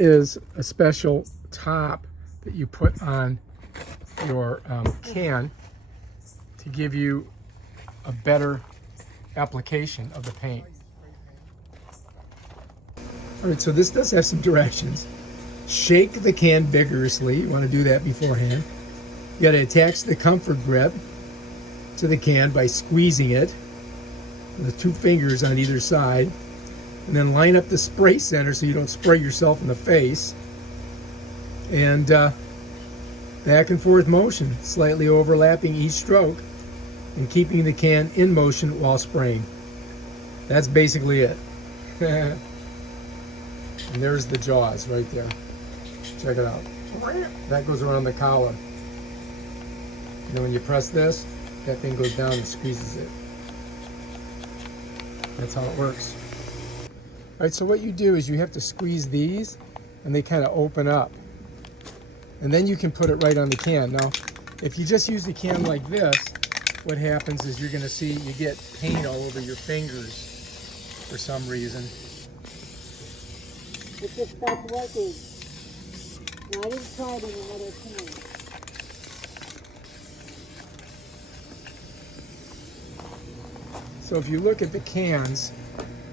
Is a special top that you put on your can to give you a better application of the paint. All right, so this does have some directions. Shake the can vigorously. You want to do that beforehand. You got to attach the comfort grip to the can by squeezing it with 2 fingers on either side, and then line up the spray center so you don't spray yourself in the face. And back and forth motion, slightly overlapping each stroke and keeping the can in motion while spraying. That's basically it. And there's the jaws right there. Check it out. That goes around the collar. And then when you press this, that thing goes down and squeezes it. That's how it works. All right, so what you do is you have to squeeze these and they kind of open up. And then you can put it right on the can. Now, if you just use the can like this, what happens is you're gonna see you get paint all over your fingers for some reason. It just stopped working. Now, I didn't try it in another can. So if you look at the cans,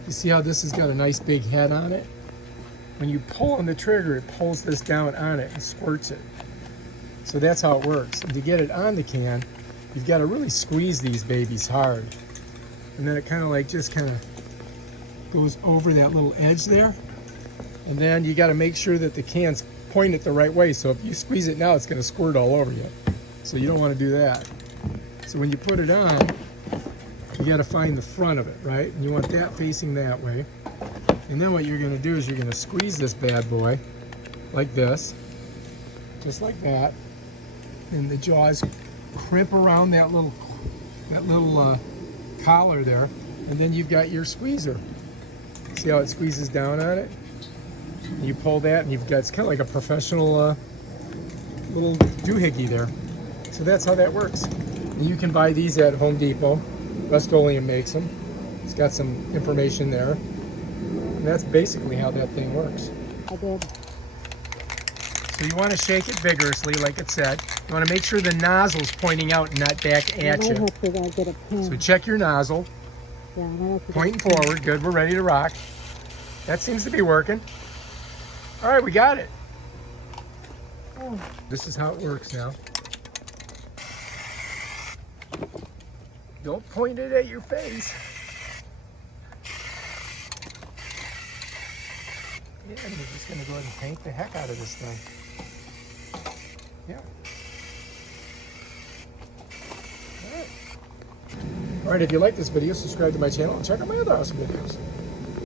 you see how this has got a nice big head on it? When you pull on the trigger, it pulls this down on it and squirts it. So that's how it works. And to get it on the can, you've got to really squeeze these babies hard. And then it kind of just goes over that little edge there. And then you got to make sure that the can's pointed the right way. So if you squeeze it now, it's going to squirt all over you. So you don't want to do that. So when you put it on, you got to find the front of it, right? And you want that facing that way. And then what you're going to do is you're going to squeeze this bad boy like this, just like that. And the jaws crimp around that little collar there. And then you've got your squeezer. See how it squeezes down on it? And you pull that and you've got, it's kind of like a professional little doohickey there. So that's how that works. And you can buy these at Home Depot. Rust-Oleum makes them. It's got some information there. And that's basically how that thing works. I did. So you want to shake it vigorously, like it said. You want to make sure the nozzle's pointing out and not back at you. Have to get a pen. So check your nozzle. Yeah, I have to Pointing forward. Good, we're ready to rock. That seems to be working. All right, we got it. Oh. This is how it works now. Don't point it at your face. Yeah, and we're just going to go ahead and paint the heck out of this thing. Yeah. All right, if you like this video, subscribe to my channel and check out my other awesome videos.